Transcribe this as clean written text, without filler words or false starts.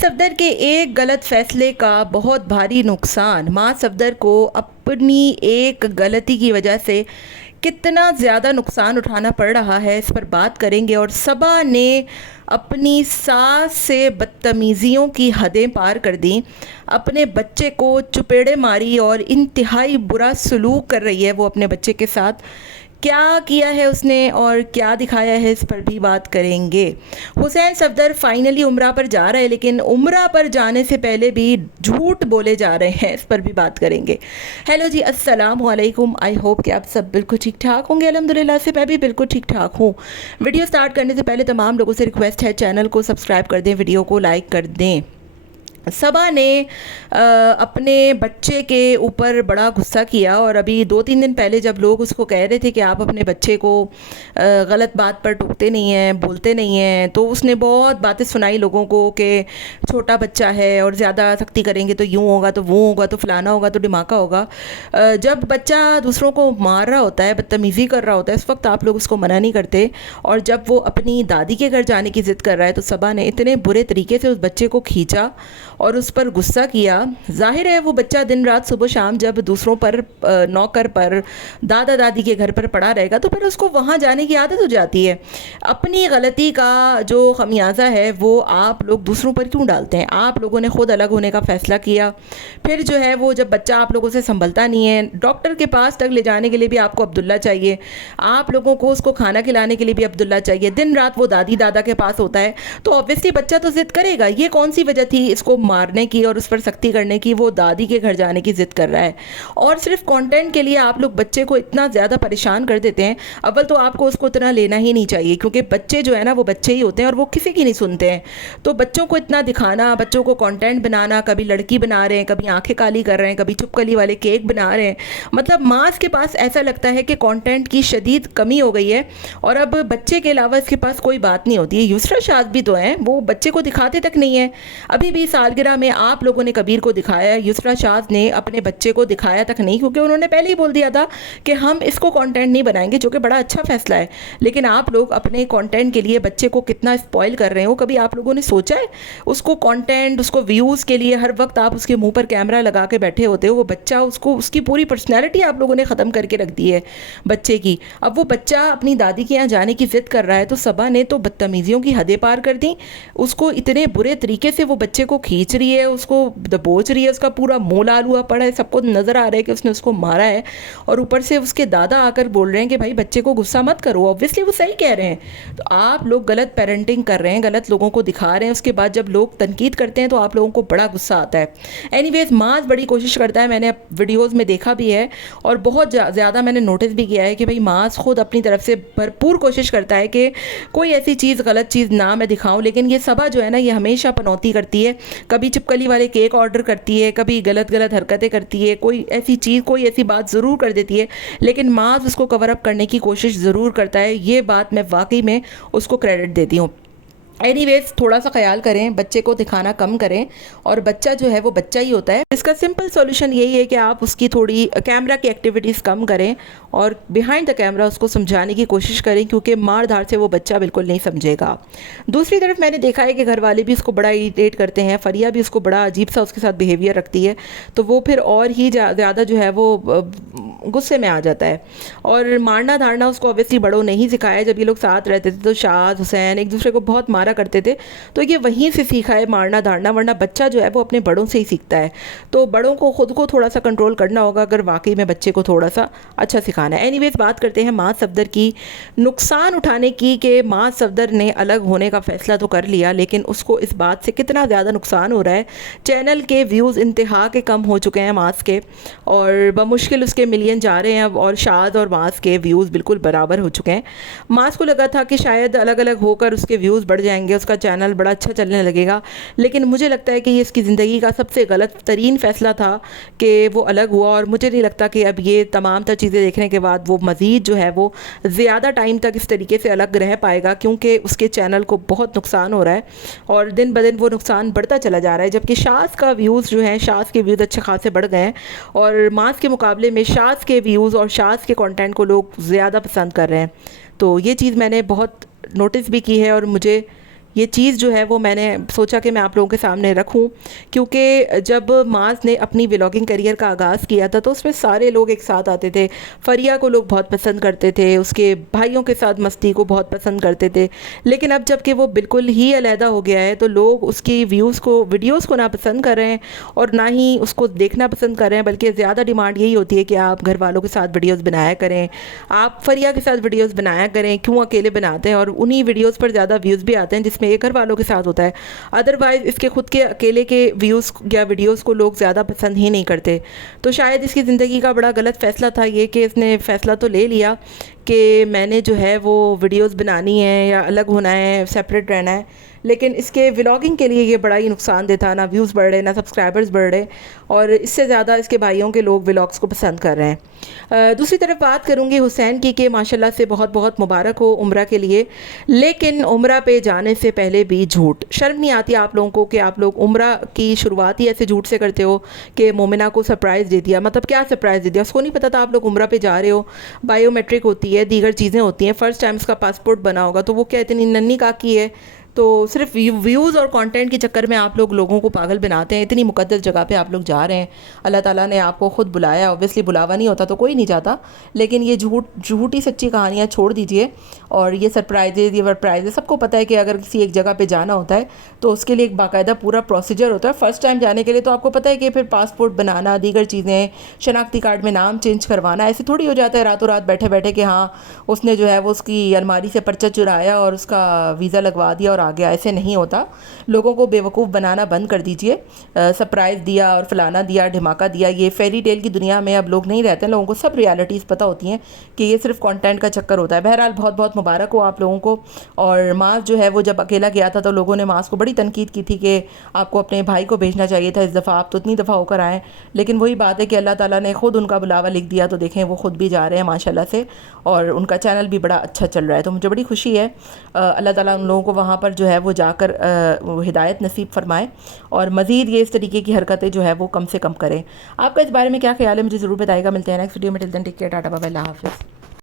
صفدر کے ایک غلط فیصلے کا بہت بھاری نقصان ماں صفدر کو اپنی ایک غلطی کی وجہ سے کتنا زیادہ نقصان اٹھانا پڑ رہا ہے، اس پر بات کریں گے۔ اور صبا نے اپنی ساس سے بدتمیزیوں کی حدیں پار کر دیں، اپنے بچے کو چپیڑے ماری اور انتہائی برا سلوک کر رہی ہے وہ اپنے بچے کے ساتھ۔ کیا کیا ہے اس نے اور کیا دکھایا ہے، اس پر بھی بات کریں گے۔ حسین صفدر فائنلی عمرہ پر جا رہے ہیں، لیکن عمرہ پر جانے سے پہلے بھی جھوٹ بولے جا رہے ہیں، اس پر بھی بات کریں گے۔ ہیلو جی، السلام علیکم۔ آئی ہوپ کہ آپ سب بالکل ٹھیک ٹھاک ہوں گے۔ الحمدللہ سے میں بھی بالکل ٹھیک ٹھاک ہوں۔ ویڈیو سٹارٹ کرنے سے پہلے تمام لوگوں سے ریکویسٹ ہے، چینل کو سبسکرائب کر دیں، ویڈیو کو لائک کر دیں۔ صبا نے اپنے بچے کے اوپر بڑا غصہ کیا، اور ابھی 2-3 دن پہلے جب لوگ اس کو کہہ رہے تھے کہ آپ اپنے بچے کو غلط بات پر ٹوکتے نہیں ہیں، بولتے نہیں ہیں، تو اس نے بہت باتیں سنائی لوگوں کو کہ چھوٹا بچہ ہے اور زیادہ سختی کریں گے تو یوں ہوگا تو وہ ہوگا تو فلانا ہوگا تو ڈھماکہ ہوگا۔ جب بچہ دوسروں کو مار رہا ہوتا ہے، بدتمیزی کر رہا ہوتا ہے، اس وقت آپ لوگ اس کو منع نہیں کرتے، اور جب وہ اپنی دادی کے گھر جانے کی ضد کر رہا ہے تو صبا نے اتنے برے طریقے سے اس بچے کو کھینچا اور اس پر غصہ کیا۔ ظاہر ہے وہ بچہ دن رات صبح شام جب دوسروں پر، نوکر پر، دادا دادی کے گھر پر پڑا رہے گا تو پھر اس کو وہاں جانے کی عادت ہو جاتی ہے۔ اپنی غلطی کا جو خمیازہ ہے وہ آپ لوگ دوسروں پر کیوں ڈالتے ہیں؟ آپ لوگوں نے خود الگ ہونے کا فیصلہ کیا، پھر جو ہے وہ جب بچہ آپ لوگوں سے سنبھلتا نہیں ہے، ڈاکٹر کے پاس تک لے جانے کے لیے بھی آپ کو عبداللہ چاہیے، آپ لوگوں کو اس کو کھانا کھلانے کے لیے بھی عبداللہ چاہیے، دن رات وہ دادی دادا کے پاس ہوتا ہے، تو obviously بچہ تو ضد کرے گا۔ یہ کون سی وجہ تھی اس کو مارنے کی اور اس پر سختی کرنے کی؟ وہ دادی کے گھر جانے کی ضد کر رہا ہے، اور صرف کانٹینٹ کے لیے آپ لوگ بچے کو اتنا زیادہ پریشان کر دیتے ہیں۔ اول تو آپ کو اس کو اتنا لینا ہی نہیں چاہیے، کیونکہ بچے جو ہے نا وہ بچے ہی ہوتے ہیں اور وہ کسی کی نہیں سنتے ہیں۔ تو بچوں کو اتنا دکھانا، بچوں کو کانٹینٹ بنانا، کبھی لڑکی بنا رہے ہیں، کبھی آنکھیں کالی کر رہے ہیں، کبھی چپکلی والے کیک بنا رہے ہیں، مطلب ماس کے پاس ایسا لگتا ہے کہ کانٹینٹ کی شدید کمی ہو گئی ہے، اور اب بچے کے علاوہ اس کے پاس کوئی بات نہیں ہوتی ہے۔ یسریٰ شاذ بھی تو ہیں، وہ بچے کو دکھاتے تک نہیں ہیں۔ ابھی بھی سالگرہ میں آپ لوگوں نے کبیر کو دکھایا ہے، یسریٰ شاذ نے اپنے بچے کو دکھایا تک نہیں، کیونکہ انہوں نے پہلے ہی بول دیا تھا کہ ہم اس کو کانٹینٹ نہیں بنائیں گے، جو کہ بڑا اچھا فیصلہ ہے۔ لیکن آپ لوگ اپنے کانٹینٹ کے لیے بچے کو کتنا اسپوائل کر رہے ہو، کبھی آپ لوگوں نے سوچا ہے؟ اس کو کانٹینٹ، اس کو ویوز کے لیے ہر وقت آپ اس کے منہ پر کیمرہ لگا کے بیٹھے ہوتے ہو، وہ بچہ اس کی پوری پرسنالٹی آپ لوگوں نے ختم کر کے رکھ دی ہے بچے کی۔ اب وہ بچہ اپنی دادی کے یہاں جانے کی ضد کر رہا ہے، تو صبا نے تو بدتمیزیوں کی حدیں پار کر دیں، اس کو اتنے برے طریقے سے وہ بچے کو کھینچ رہی ہے، اس کو دبوچ رہی ہے، اس کا پورا منہ لال ہوا پڑا ہے، سب کو نظر آ رہا ہے کہ اس نے اس کو مارا ہے، اور اوپر سے اس کے دادا آ کر بول رہے ہیں کہ بھائی بچے کو غصہ مت کرو، obviously وہ صحیح کہہ رہے ہیں۔ تو آپ لوگ غلط پیرنٹنگ کر رہے ہیں، غلط لوگوں کو دکھا رہے ہیں، اس کے بعد جب لوگ تنقید کرتے ہیں تو آپ لوگوں کو بڑا غصہ آتا ہے۔ اینی ویز ماس بڑی کوشش کرتا ہے، میں نے ویڈیوز میں دیکھا بھی ہے، اور بہت زیادہ میں نے نوٹس بھی کیا ہے کہ بھائی ماس خود اپنی طرف سے بھرپور کوشش کرتا ہے کہ کوئی ایسی چیز، غلط چیز نہ میں دکھاؤں، لیکن یہ صبا جو ہے نا یہ ہمیشہ پنوتی کرتی ہے، کبھی چپکلی والے کیک آرڈر کرتی ہے، کبھی غلط حرکتیں کرتی ہے، کوئی ایسی چیز، کوئی ایسی بات ضرور کر دیتی ہے، لیکن ماس اس کو کور اپ کرنے کی کوشش ضرور کرتا ہے۔ یہ بات میں واقعی میں اس کو کریڈٹ دیتی ہوں۔ اینی ویز تھوڑا سا خیال کریں، بچے کو دکھانا کم کریں، اور بچہ جو ہے وہ بچہ ہی ہوتا ہے۔ اس کا سمپل سولوشن یہی ہے کہ آپ اس کی تھوڑی کیمرہ کی ایکٹیویٹیز کم کریں، اور بیہائنڈ دا کیمرہ اس کو سمجھانے کی کوشش کریں، کیونکہ مار دھار سے وہ بچہ بالکل نہیں سمجھے گا۔ دوسری طرف میں نے دیکھا ہے کہ گھر والے بھی اس کو بڑا اریٹیٹ کرتے ہیں، فریہ بھی اس کو بڑا عجیب سا اس کے ساتھ بیہیویئر رکھتی ہے، تو وہ پھر اور ہی زیادہ جو ہے وہ غصے میں آ جاتا ہے۔ اور مارنا دھارنا اس کو اوبیسلی بڑوں نے ہی سکھایا، جب یہ لوگ ساتھ رہتے تھے تو شاذ، حسین ایک دوسرے کو بہت مارا کرتے تھے، تو یہ وہیں سے سیکھا ہے مارنا دھارنا، ورنہ بچہ جو ہے وہ اپنے بڑوں سے ہی سیکھتا ہے۔ تو بڑوں کو خود کو تھوڑا سا کنٹرول کرنا ہوگا اگر واقعی میں بچے کو تھوڑا سا اچھا سکھانا ہے۔ اینی ویز بات کرتے ہیں ماس صفدر کی نقصان اٹھانے کی، کہ ماس صفدر نے الگ ہونے کا فیصلہ تو کر لیا، لیکن اس کو اس بات سے کتنا زیادہ نقصان ہو رہا ہے۔ چینل کے ویوز انتہا کے کم ہو چکے ہیں ماس کے، اور بمشکل اس کے ملین جا رہے ہیں اب، اور شاذ اور ماس کے ویوز بالکل برابر ہو چکے ہیں۔ ماس کو لگا تھا کہ شاید الگ الگ ہو کر اس کے ویوز بڑھ جائیں گے، اس کا چینل بڑا اچھا چلنے لگے گا، لیکن مجھے لگتا ہے کہ یہ اس کی زندگی کا سب سے غلط ترین فیصلہ تھا کہ وہ الگ ہوا، اور مجھے نہیں لگتا کہ اب یہ تمام تر چیزیں دیکھنے کے بعد وہ مزید جو ہے وہ زیادہ ٹائم تک اس طریقے سے الگ رہ پائے گا، کیونکہ اس کے چینل کو بہت نقصان ہو رہا ہے، اور دن بدن وہ نقصان بڑھتا چلا جا رہا ہے، جبکہ شاذ کا ویوز جو ہیں، شاذ کے ویوز اچھے خاصے بڑھ گئے ہیں، اور ماس کے مقابلے میں شاذ کے ویوز اور شاذ کے کانٹینٹ کو لوگ زیادہ پسند کر رہے ہیں۔ تو یہ چیز میں نے بہت نوٹس بھی کی ہے، اور مجھے یہ چیز جو ہے وہ میں نے سوچا کہ میں آپ لوگوں کے سامنے رکھوں، کیونکہ جب معاذ نے اپنی ولاگنگ کیریئر کا آغاز کیا تھا تو اس میں سارے لوگ ایک ساتھ آتے تھے. فریہ کو لوگ بہت پسند کرتے تھے، اس کے بھائیوں کے ساتھ مستی کو بہت پسند کرتے تھے. لیکن اب جب کہ وہ بالکل ہی علیحدہ ہو گیا ہے تو لوگ اس کی ویڈیوز کو نہ پسند کر رہے ہیں اور نہ ہی اس کو دیکھنا پسند کر رہے ہیں، بلکہ زیادہ ڈیمانڈ یہی ہوتی ہے کہ آپ گھر والوں کے ساتھ ویڈیوز بنایا کریں، آپ فریہ کے ساتھ ویڈیوز بنایا کریں. کیوں اکیلے بناتے ہیں؟ اور انہی ویڈیوز پر زیادہ ویوز بھی آتے ہیں جس میں یہ گھر والوں کے ساتھ ہوتا ہے. ادروائز اس کے خود کے اکیلے کے ویوز یا ویڈیوز کو لوگ زیادہ پسند ہی نہیں کرتے. تو شاید اس کی زندگی کا بڑا غلط فیصلہ تھا یہ کہ اس نے فیصلہ تو لے لیا کہ میں نے جو ہے وہ ویڈیوز بنانی ہے یا الگ ہونا ہے، سیپریٹ رہنا ہے. لیکن اس کے ولاگنگ کے لیے یہ بڑا ہی نقصان دہ تھا. نہ ویوز بڑھ رہے، نہ سبسکرائبرز بڑھ رہے، اور اس سے زیادہ اس کے بھائیوں کے لوگ ولاگس کو پسند کر رہے ہیں. دوسری طرف بات کروں گی حسین کی کہ ماشاءاللہ سے بہت بہت مبارک ہو عمرہ کے لیے. لیکن عمرہ پہ جانے سے پہلے بھی جھوٹ، شرم نہیں آتی آپ لوگوں کو کہ آپ لوگ عمرہ کی شروعات ہی ایسے جھوٹ سے کرتے ہو کہ مومنہ کو سرپرائز دے دیا؟ مطلب کیا سرپرائز دے دیا؟ اس کو نہیں پتا تھا آپ لوگ عمرہ پہ جا رہے ہو؟ بائیو میٹرک ہوتی ہے، دیگر چیزیں ہوتی ہیں، فرسٹ ٹائم اس کا پاسپورٹ بنا ہوگا تو وہ کیا اتنی ننھی کاکی ہے؟ تو صرف ویوز اور کانٹینٹ کے چکر میں آپ لوگوں کو پاگل بناتے ہیں. اتنی مقدس جگہ پہ آپ لوگ جا رہے ہیں، اللہ تعالیٰ نے آپ کو خود بلایا. اوبویسلی بلاوا نہیں ہوتا تو کوئی نہیں جاتا، لیکن یہ جھوٹی سچی کہانیاں چھوڑ دیجئے. اور یہ سرپرائزز، یہ ورپرائزز، سب کو پتہ ہے کہ اگر کسی ایک جگہ پہ جانا ہوتا ہے تو اس کے لیے ایک باقاعدہ پورا پروسیجر ہوتا ہے. فرسٹ ٹائم جانے کے لیے تو آپ کو پتہ ہے کہ پھر پاسپورٹ بنانا، دیگر چیزیں، شناختی کارڈ میں نام چینج کروانا، ایسے تھوڑی ہو جاتا ہے راتوں رات بیٹھے بیٹھے کہ ہاں اس نے جو ہے وہ اس کی الماری سے پرچہ چرایا اور اس کا ویزا لگوا دیا اور آ گیا. ایسے نہیں ہوتا. لوگوں کو بیوقوف بنانا بند کر دیجئے. سرپرائز دیا اور فلانا دیا، دھماکہ دیا، یہ فیری ٹیل کی دنیا میں اب لوگ نہیں رہتے ہیں. لوگوں کو سب ریالٹیز پتہ ہوتی ہیں کہ یہ صرف کانٹینٹ کا چکر ہوتا ہے. بہرحال بہت بہت مبارک ہو آپ لوگوں کو. اور معاذ جو ہے وہ جب اکیلا گیا تھا تو لوگوں نے معاذ کو بڑی تنقید کی تھی کہ آپ کو اپنے بھائی کو بھیجنا چاہیے تھا اس دفعہ، آپ تو اتنی دفعہ ہو کر آئیں. لیکن وہی بات ہے کہ اللہ تعالیٰ نے خود ان کا بلاوا لکھ دیا تو دیکھیں وہ خود بھی جا رہے ہیں ماشاءاللہ سے، اور ان کا چینل بھی بڑا اچھا چل رہا ہے. تو مجھے بڑی خوشی ہے. اللہ تعالیٰ ان لوگوں کو وہاں پر جو ہے وہ جا کر ہدایت نصیب فرمائے اور مزید یہ اس طریقے کی حرکتیں جو ہے وہ کم سے کم کریں. آپ کا اس بارے میں کیا خیال ہے مجھے ضرور بتائے گا. ملتے ہیں نیکسٹ ویڈیو میں. Till then take care, ta-ta bye bye, اللہ حافظ.